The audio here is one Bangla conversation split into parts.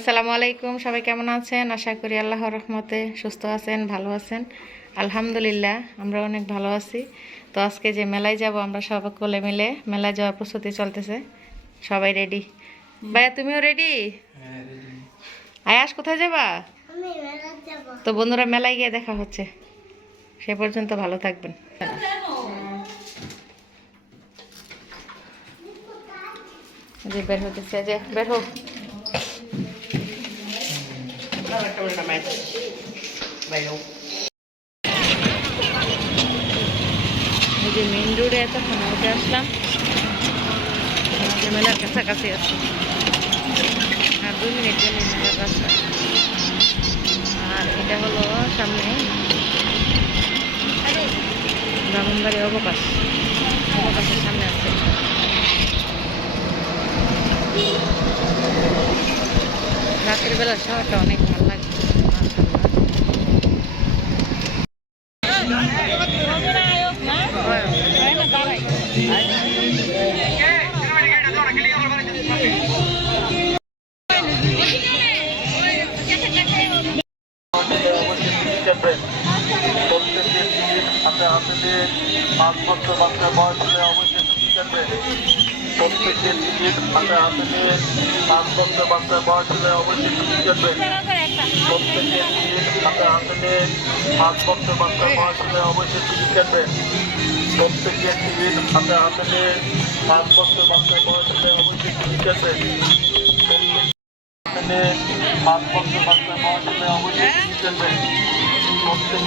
আসসালামু আলাইকুম সবাই কেমন আছেন? আশা করি আল্লাহর রহমতে সুস্থ আছেন ভালো আছেন। আলহামদুলিল্লাহ আমরা অনেক ভালো আছি। তো আজকে যে মেলায় যাব আমরা সবাই কোলে মিলে মেলায় যাওয়ার প্রস্তুতি চলতেছে। সবাই রেডি ভাইয়া তুমিও রেডি আয়াস কোথায় যাবা? আমি মেলা যাব। তো বন্ধুরা মেলায় গিয়ে দেখা হচ্ছে। সে পর্যন্ত ভালো থাকবেন। যে বের হতেছে যে বের হোক এই যে মেন রোডে এতক্ষণ উঠে আসলাম। মেলার কাছাকাছি আছে। আর দুই মিনিট গেলে মেলার রাস্তা আর এটা হলো সামনে ব্রাহ্মণবাড়ি অবকাশ। অবকাশের সামনে আছে। রাতের বেলা শহরটা অনেক ভালো লাগে প্রত্যেকের টিকিট হাতে হাতে দিয়ে পাঁচ বছর বাচ্চার বয়স হলে অবশ্যই টিকিট কাটবে প্রত্যেকের টিকিট হাতে হাতে দিয়ে পাঁচ বছর বাচ্চার বয়স হলে অবশ্যই টিকিট কাটবে প্রত্যেকের টিকিট হাতে হাতে দিয়ে পাঁচ বছর বাচ্চার বয়স হলে অবশ্যই টিকিট কাটবে প্রত্যেকের টিকিট হাতে হাতে দিয়ে পাঁচ বছর বাচ্চার বয়স হলে অবশ্যই এখানে পাঁচ বছর বাচ্চার বয়স হলে অবশ্যই টিকিট প্রত্যেক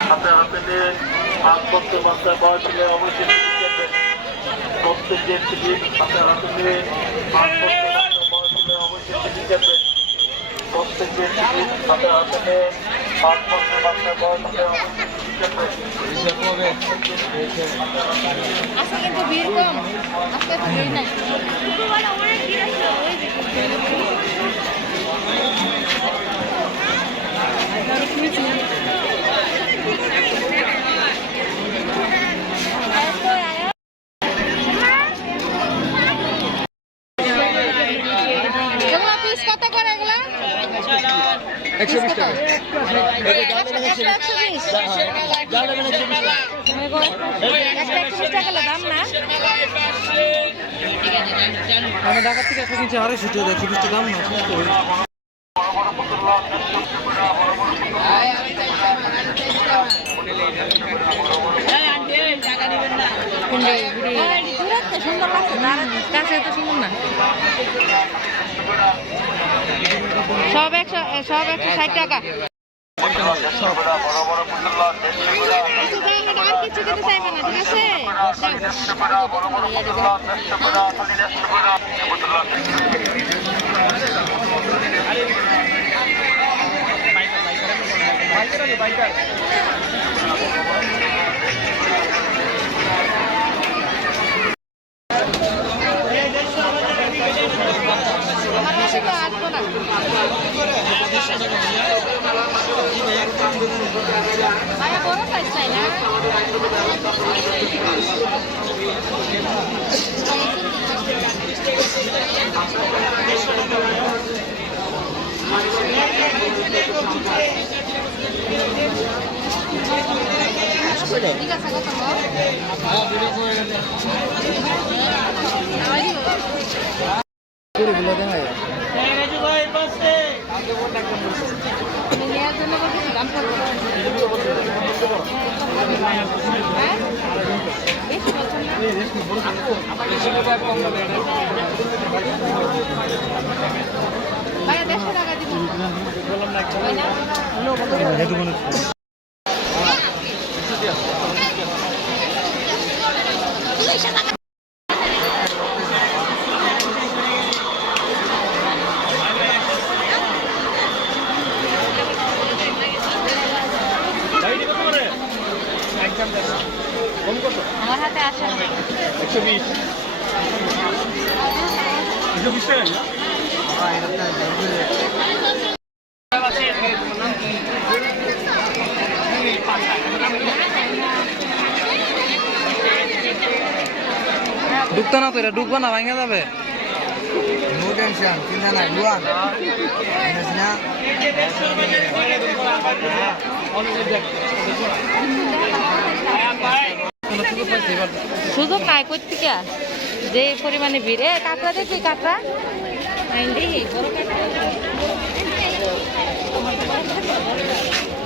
হাতে হাতে নিয়ে পাঁচ বছর বয়স হলে অবশ্যই কাটবে প্রত্যেকের টিকিট হাতে হাতে নিয়ে পাঁচ বছর বাচ্চার বয়স হলে অবশ্যই কাটবে প্রত্যেকের টিকিট হাতে হাতে নিয়ে পাঁচ বছর বাচ্চার বয়স হলে অবশ্যই আজকে কিন্তু ভিড় ভিড় নাই। কত করে এগুলো? একশো বিশ টাকা। একশো একশো বিশ একটা একশো বিশ টাকা হলো দাম না? আমি ঢাকা থেকে একশো কিনছি আড়াইশো টাকা একশো বিশ টাকা দাম না সুন্দর লাগছে তার কাছে এত সুন্দর না। সব একশো সব একশো ষাট টাকা। আর কিছু খেতে চাইবে না ঠিক আছে আমার হাতে তো আসব না ভাইয়া বড় সাইজ চাই না ঠিক আছে কত পুরোগুলো ভাইয়া দেড়শো টাকা দিব আমার না। ঢুকতো না তো এটা ঢুকবো না ভাঙে যাবে। টেনশন চিন্তা নাই বুঝিস না সুযোগ নাই কোথেকে যে পরিমাণে ভিড়। এ কাঁকড়া দেখবি কাঁকড়া।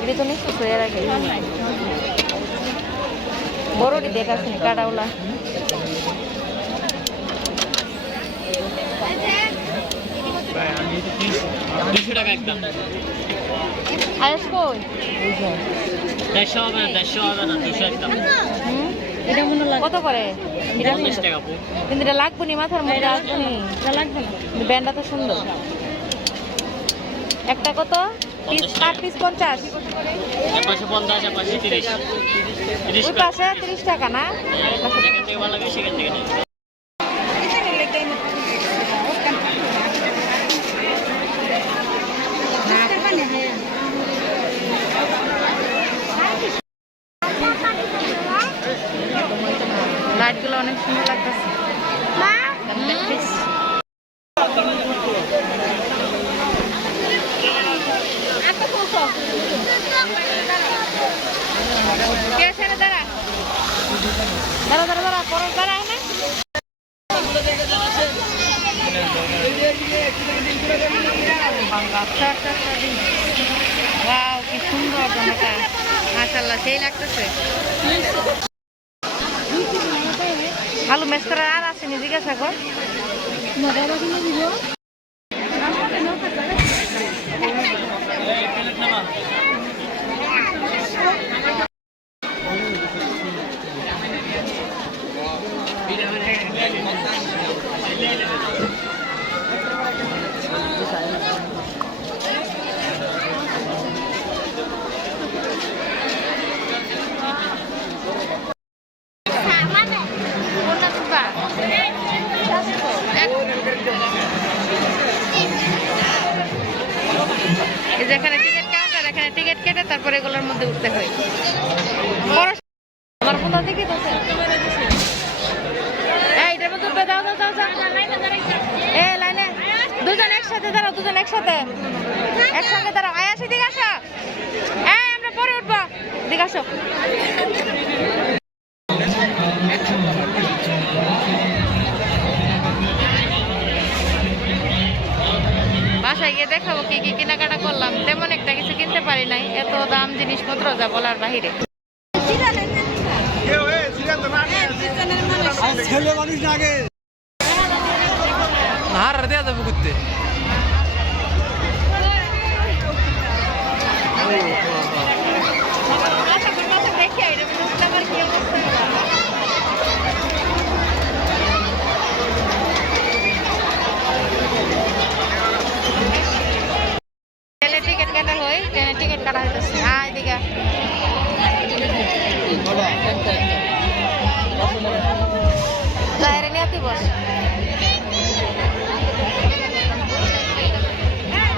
এটা তো হয়ে রাখে বড়টি দেখাচ্ছি কাটাওলা দুশো টাকা একদম। দেড়শো হবে না দেড়শো হবে না দুশো একদম। হুম? কত করে? এটা টাকা কিন্তু এটা লাগবে নি মাথার মধ্যে আসবে নি। লাগবে না। ব্যান্ডটা তো সুন্দর। একটা কত? পিস পিস পঞ্চাশ। পাশে পঞ্চাশ পাশে তিরিশ। তিরিশ পাশে তিরিশ টাকা না? যেখান থেকে ভালো লাগে সেখান থেকে নিন লাইটগুলো অনেক সুন্দর লাগতেছে কে আছে রে দাঁড়া কি সুন্দর জামাটা মাশাআল্লাহ সেই লাগতেছে আলু মেস আর আসেনি জিজ্ঞাসা কর। ¿No era একসাথে দাঁড়াও দুজন একসাথে। দাঁড়াও। আয় আসি দিকে আসো। এই আমরা পরে উঠবো। দিকে আসো। বাসায় গিয়ে দেখাবো কি কি কেনাকাটা করলাম। তেমন একটা কিছু কিনতে পারি নাই। এত দাম জিনিসপত্র যা বলার বাহিরে। ছেলে মানুষ আগে। আর দেয়া যাব করতে। টিকিট কাটা হয় হইতেছে আয় দিকে বাইরে নিয়ে বস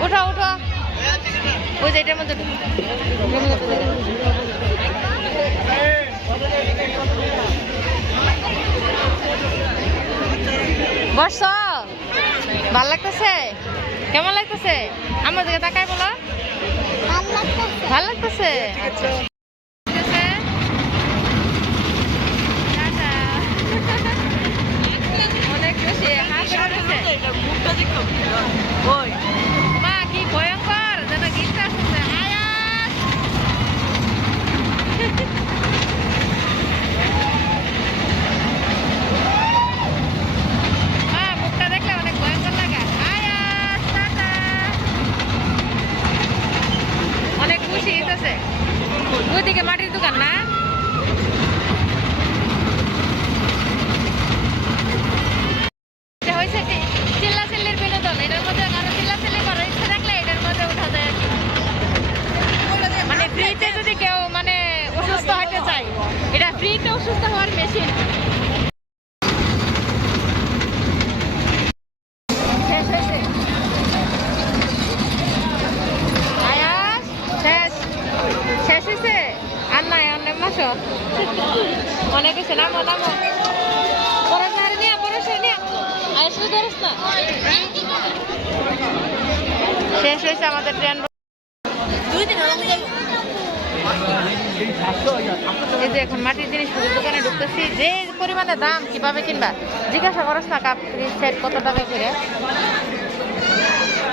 উঠো উঠো ওই যে এটার মধ্যে। বস ভালো লাগতেছে কেমন লাগতেছে আমার দিকে তাকাই বলো ভালো লাগতেছে আচ্ছা। অনেক ধরেছে। ওই। মা কি ভয়ঙ্কর যেন গিফট আসতেছে আয়াত মা মুখটা দেখলে অনেক ভয়ঙ্কর লাগে আয়াত টাটা অনেক খুশি হইতেছে ওইদিকে মাটির দোকান না এটা হয়েছে কি চিল্লাচিল্লির বিনোদন এটার মধ্যে কারও চিল্লাচিল্লি করার ইচ্ছে থাকলে এটার মধ্যে উঠা যায় আর কি। মানে ফ্রিতে যদি কেউ মানে অসুস্থ হতে চায় এটা অসুস্থ হওয়ার মেশিন শেষ হয়েছে আয়াস শেষ। শেষ আর নাই অনেক হয়েছে নামো নামো। পরে নিয়ে পরে নিয়ে। আয়াস ধরিস না? শেষ হয়েছে আমাদের ট্রেন। এই যে এখন মাটির জিনিসপত্র দোকানে ঢুকতেছি। যে পরিমাণে দাম কীভাবে কিনবা? জিজ্ঞাসা করস না, কাপ সেট কত টাকা করে?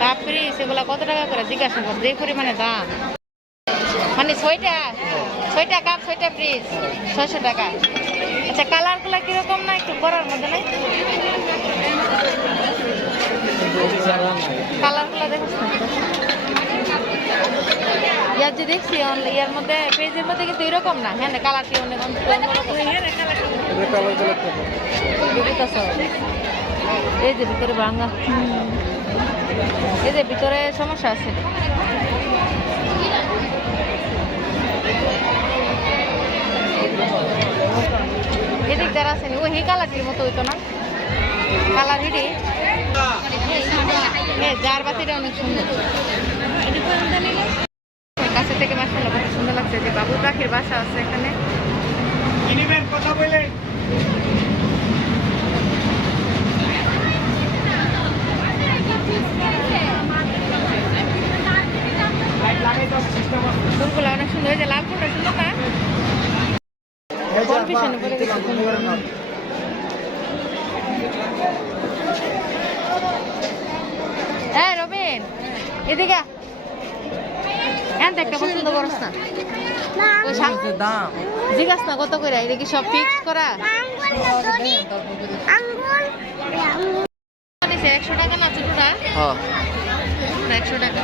কাপ, ফ্রিজ, এগুলো কত টাকা করে? জিজ্ঞাসা কর, যে পরিমাণে দাম। মানে ছয়টা ছয়টা কাপ, ছয়টা ফ্রিজ, ছয়শো টাকা। আচ্ছা কালারগুলো কীরকম না একটু করার মধ্যে নাই? কালারগুলো দেখছ না ইয়ার যে দেখছি ইয়ার মধ্যে পেজের মধ্যে কিন্তু এরকম না। হ্যাঁ কালারটি অনেক? এই যে ভিতরে ভাঙা। এই যে ভিতরে সমস্যা আছে। এদিক যারা আছেন ওই হি কালারটির মতো হইতো না। কালার হিডি হ্যাঁ জার বাতিটা অনেক সুন্দর। থেকে মাসাল্লাহ কত সুন্দর লাগছে যে বাবুর পাখির বাসা আছে এখানে। কথা বলে। ফুলগুলো অনেক সুন্দর হয়েছে লাল ফুলটা সুন্দর না? কনফিউশনে পড়ে গেছে কোনগুলো। এই রবিন এদিকে। হ্যাঁ সুন্দর করস না জিজ্ঞাস না কত করে? এটা কি সব ফিক্স করা? একশো টাকা না ছোটটা হ্যাঁ। একশো টাকা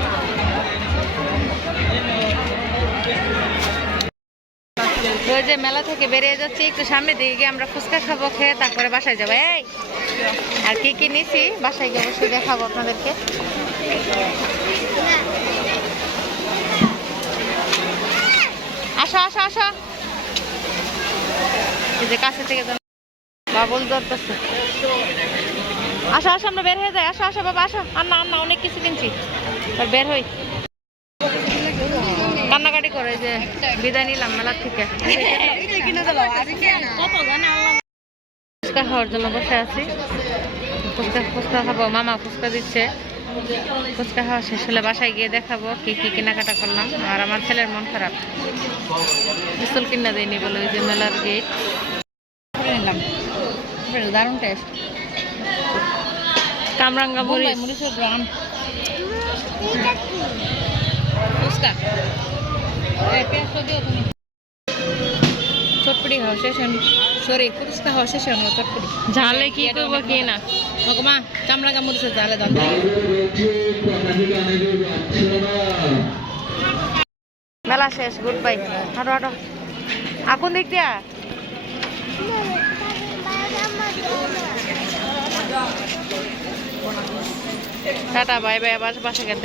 ওই যে মেলা থেকে বেরিয়ে যাচ্ছি একটু সামনে দিকে গিয়ে আমরা ফুচকা খাব খেয়ে তারপরে বাসায় যাব। এই আর কি কি নিছি? বাসায় গিয়ে অবশ্যই দেখাবো আপনাদেরকে। আসো আসো আমরা বের হয়ে যাই। আসো আসো, বাবা, আসো। আর অনেক কিছু কিনছি। বের হই। কান্নাকাটি করে যে বিদায় নিলাম মেলার থেকে। ফুচকা খাওয়ার জন্য বসে আছি। ফুচকা ফুচকা খাব মামা ফুচকা দিচ্ছে। ফুচকা খাওয়া শেষ হলে বাসায় গিয়ে দেখাবো কি কি কেনাকাটা করলাম। আর আমার ছেলের মন খারাপ। পিস্তল কিনা দেয়নি বলে ওই যে মেলার গেট নিলাম। দারুণ টেস্ট কামরাঙ্গা মরিচ। মরিচের গ্রাম। ফুচকা। সরি ফুচকা খাওয়া শেষ হলো চটপটি ঝালে কি করব কি না মা কামরাঙ্গা মরিচের ঝালে দাম মেলা শেষ গুড বাই হাঁটো হাঁটো আগুন দিক দিয়া টাটা বাই বাই আবার বাসা গেলে